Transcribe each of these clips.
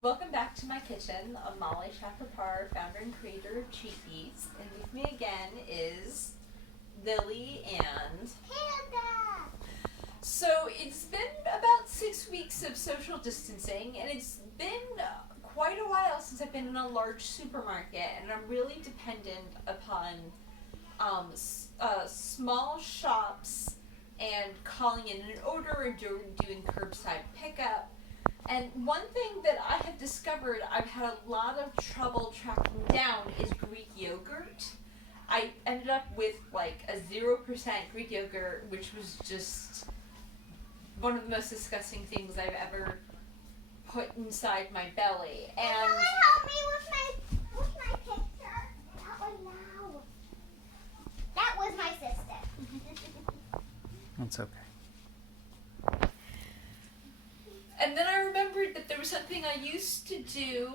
Welcome back to my kitchen. I'm Molly Shackelford, founder and creator of Cheap Eats, and with me again is Lily and Panda! So it's been about 6 weeks of social distancing, and it's been quite a while since I've been in a large supermarket, and I'm really dependent upon small shops and calling in an order or doing curbside pickup. And one thing that I have discovered I've had a lot of trouble tracking down is Greek yogurt. I ended up with like a 0% Greek yogurt, which was just one of the most disgusting things I've ever put inside my belly. And Someone help me with my picture. That was my sister. That's okay. And then I remembered that there was something I used to do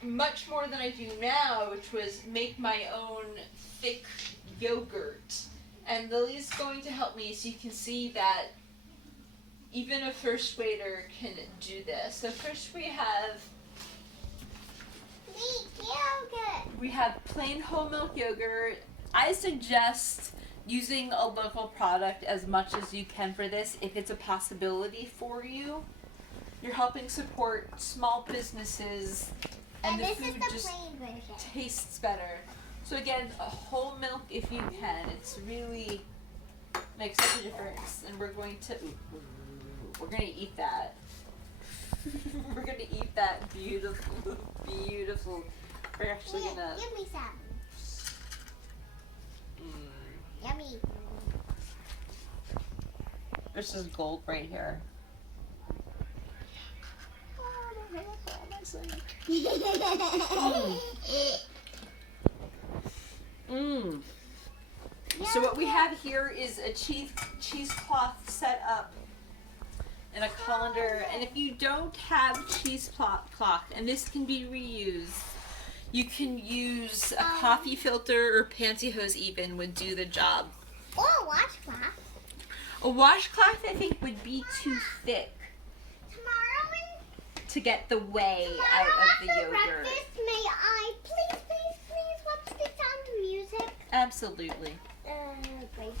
much more than I do now, which was make my own thick yogurt. And Lily's going to help me so you can see that even a first waiter can do this. So first we have Greek yogurt. We have plain whole milk yogurt. I suggest using a local product as much as you can for this if it's a possibility for you. You're helping support small businesses and the this food is the just plain version. tastes better. So again, a whole milk if you can. It's really makes such a difference. And we're going to eat that. We're gonna eat that beautiful. We're actually gonna Give me some. Yummy. This is gold right here. So what we have here is a cheesecloth set up in a colander, and if you don't have cheesecloth, and this can be reused, you can use a coffee filter or pantyhose even would do the job. Or a washcloth. A washcloth I think would be too thick Tomorrow to get the whey out of the after yogurt. breakfast, may I please, what's the sound of music? Absolutely. Great.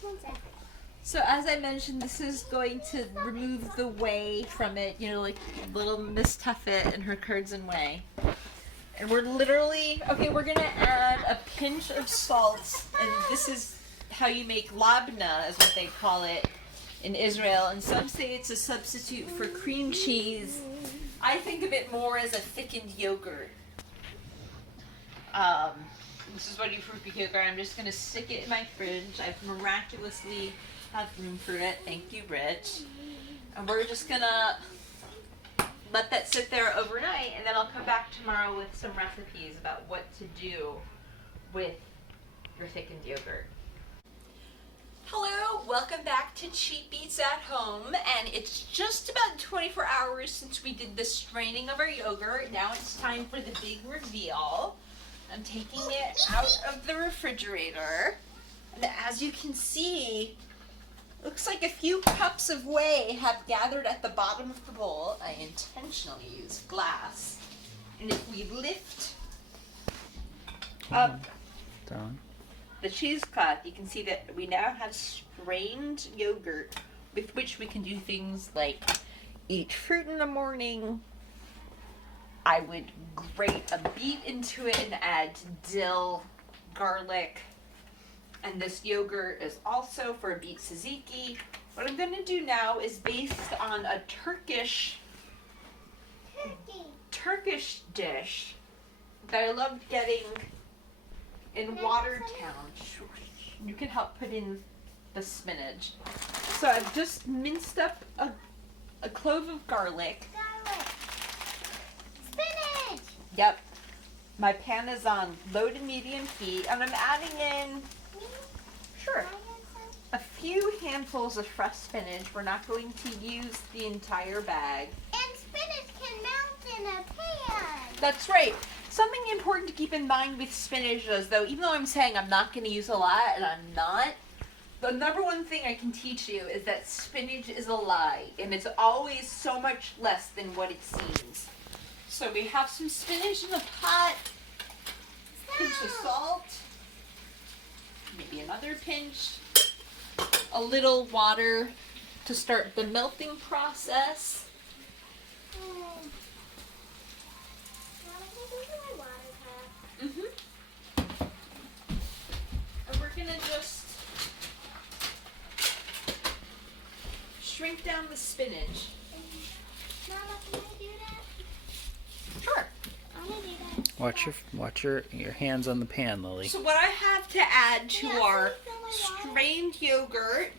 One sec. So as I mentioned, this is going to remove the whey from it, you know, like little Miss Tuffet and her curds and whey. And we're gonna add a pinch of salt, and this is how you make labneh, is what they call it in Israel, and some say it's a substitute for cream cheese. I think of it more as a thickened yogurt. This is what I do for Greek yogurt. I'm just gonna stick it in my fridge. I've miraculously have room for it. Thank you, Rich. And we're just gonna let that sit there overnight, and then I'll come back tomorrow with some recipes about what to do with your thickened yogurt. Hello, welcome back to Cheap Eats at Home, and it's just about 24 hours since we did the straining of our yogurt. Now it's time for the big reveal. I'm taking it out of the refrigerator, and as you can see, looks like a few cups of whey have gathered at the bottom of the bowl. I intentionally used glass. And if we lift up Down. the cheesecloth, you can see that we now have strained yogurt with which we can do things like eat fruit in the morning. I would grate a beet into it and add dill, garlic, and this yogurt is also for a beet tzatziki. What I'm going to do now is based on a Turkish dish that I loved getting in Watertown. You can help put in the spinach. So I've just minced up a clove of garlic. Spinach! Yep. My pan is on low to medium heat, and I'm adding in a few handfuls of fresh spinach. We're not going to use the entire bag. And spinach can melt in a pan. That's right. Something important to keep in mind with spinach is, though, even though I'm saying I'm not going to use a lot, and I'm not, the number one thing I can teach you is that spinach is a lie, and it's always so much less than what it seems. So we have some spinach in the pot, pinch of salt, maybe another pinch, a little water to start the melting process. And we're gonna just shrink down the spinach. Mama, can I do that? Sure. I want to do that. Watch your hands on the pan, Lily. So what I have to add to Yeah, our can you fill my water? strained yogurt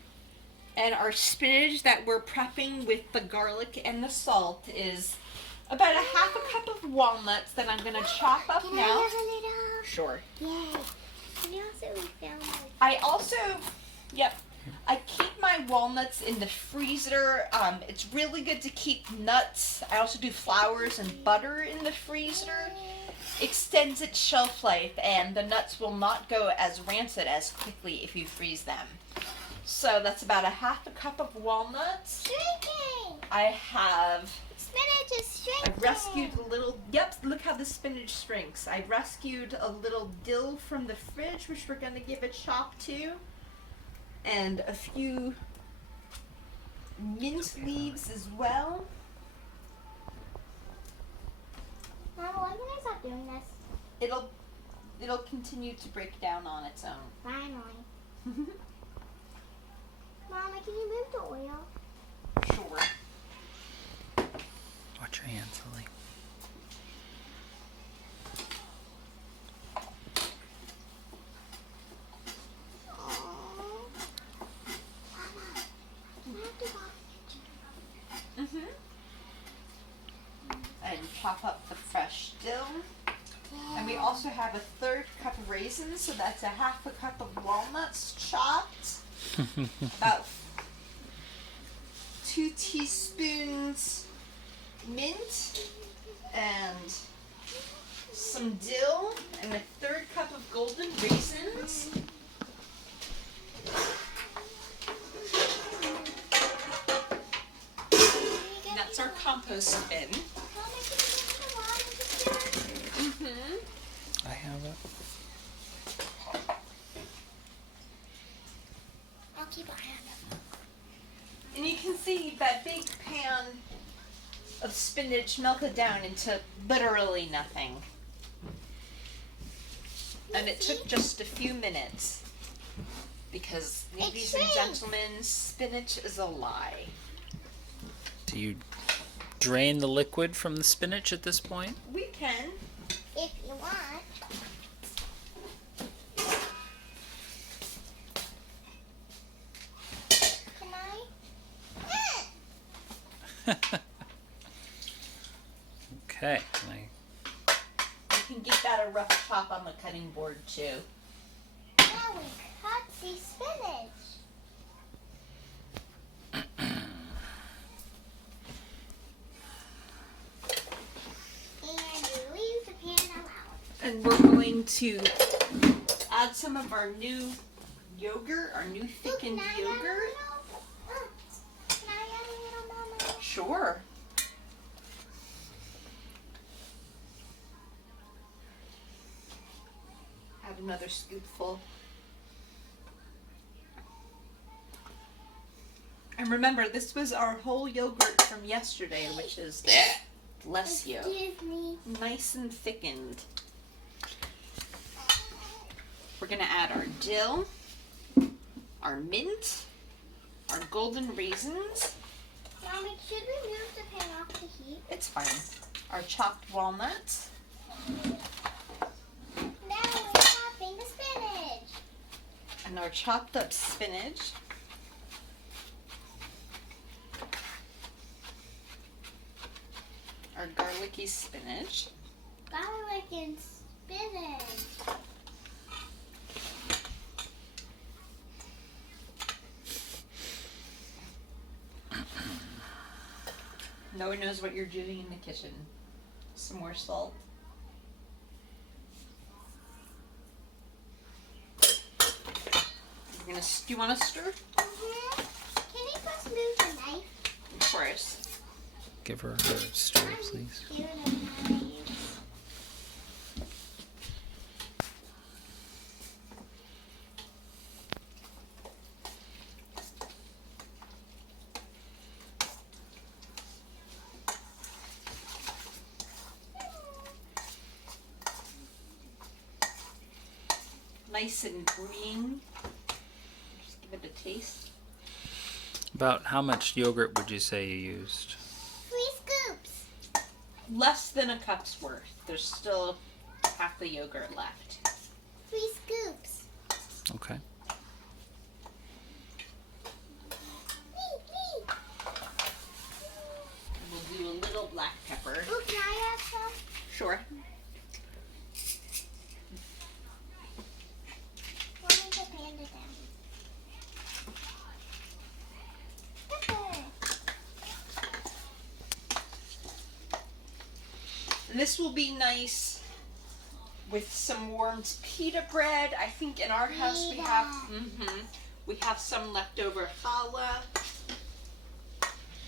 and our spinach that we're prepping with the garlic and the salt is about a half a cup of walnuts that I'm gonna chop up Can now. I have a little? Sure. Yay. Can you also film it? I also, I keep my walnuts in the freezer. It's really good to keep nuts. I also do flowers and butter in the freezer. Extends its shelf life, and the nuts will not go as rancid as quickly if you freeze them. So that's about a half a cup of walnuts. Shrinking. I have, Spinach is shrinking. I've rescued a little, look how the spinach shrinks. I rescued a little dill from the fridge, which we're gonna give a chop to. And a few mint leaves as well. Mama, when can I stop doing this? It'll continue to break down on its own. Finally. Mama, can you move the oil? Sure. Watch your hands, Lily. And chop up the fresh dill. And we also have a third cup of raisins, so that's a half a cup of walnuts chopped. About 2 teaspoons mint and some dill and a third cup of golden raisins. That's our compost bin. I have it. I'll keep our hand up. And you can see that big pan of spinach melted down into literally nothing. And it took just a few minutes. Because, ladies and gentlemen, spinach is a lie. Do you drain the liquid from the spinach at this point? We can. If you want. Can I? Okay. You can give that a rough chop on the cutting board too. Now we cut the spinach. And we leave the pan out. And we're going to add some of our new yogurt, our new thickened yogurt. Can I add a little, Mama? Sure. Add another scoopful. And remember, this was our whole yogurt from yesterday, which is less yolk. Excuse me. Nice and thickened. We're gonna add our dill, our mint, our golden raisins. Mommy, should we move the pan off the heat? It's fine. Our chopped walnuts. Now we're chopping the spinach. And our chopped up spinach. Our garlicky spinach. Garlic and spinach. No one knows what you're doing in the kitchen. Some more salt. Do you want to stir? Mm-hmm. Can you first move the knife? Of course. Give her her stir, please. Give it a knife. Nice and green. Just give it a taste. About how much yogurt would you say you used? 3 scoops. Less than a cup's worth. There's still half the yogurt left. 3 scoops. Okay. We'll do a little black pepper. Oh, can I have some? Sure. Want me to pan it down? Pepper. And this will be nice with some warmed pita bread. I think in our house we have we have some leftover challah.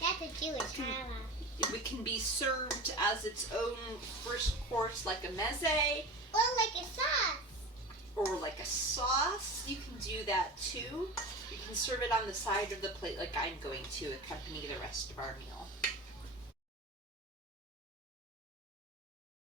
That's a Jewish challah. It can be served as its own first course, like a meze, Or like a sauce. or like a sauce. You can do that too. You can serve it on the side of the plate like I'm going to accompany the rest of our meal.